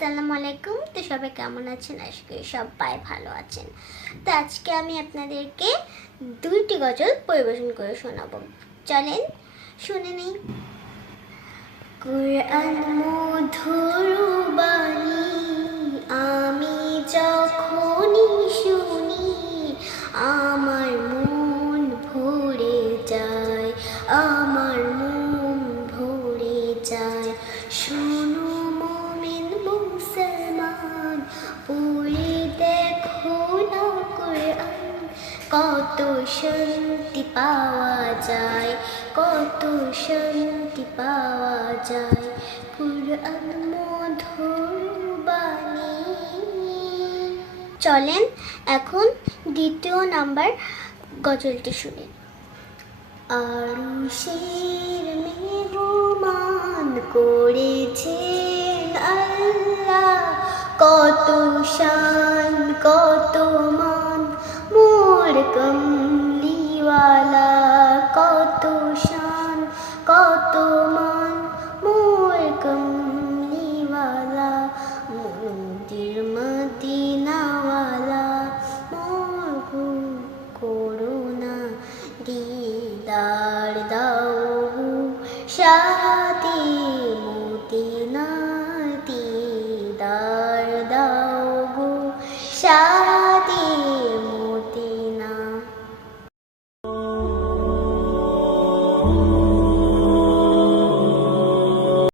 আসসালামু আলাইকুম। তো সবাই কেমন আছেন? আশা করি সবাই ভালো আছেন। তো আজকে আমি আপনাদেরকে দুইটি গজল পরিবেশন করে শোনাবো। চলেন, শুনে নিই। কোরআন মধুর বাণী, আমি যখনই শুনি, আমার মন ভরে যায়, আমার মন ভরে যায়। শুনো কত শান্তি পাওয়া যায়, কত শান্তি পাওয়া যায়। কোরআন মধুর বাণী। চলেন এখন দ্বিতীয় নাম্বার গজলটি শুনি। আরুষের মেহমান করেছেন আল্লাহ, কত শান তোমার মোর কমলিওয়ালা মন্দির মদিনাওয়ালা মোর করুণা, দিদার দাও সাথে মদিনা দিদার দাও সাথে Ooh.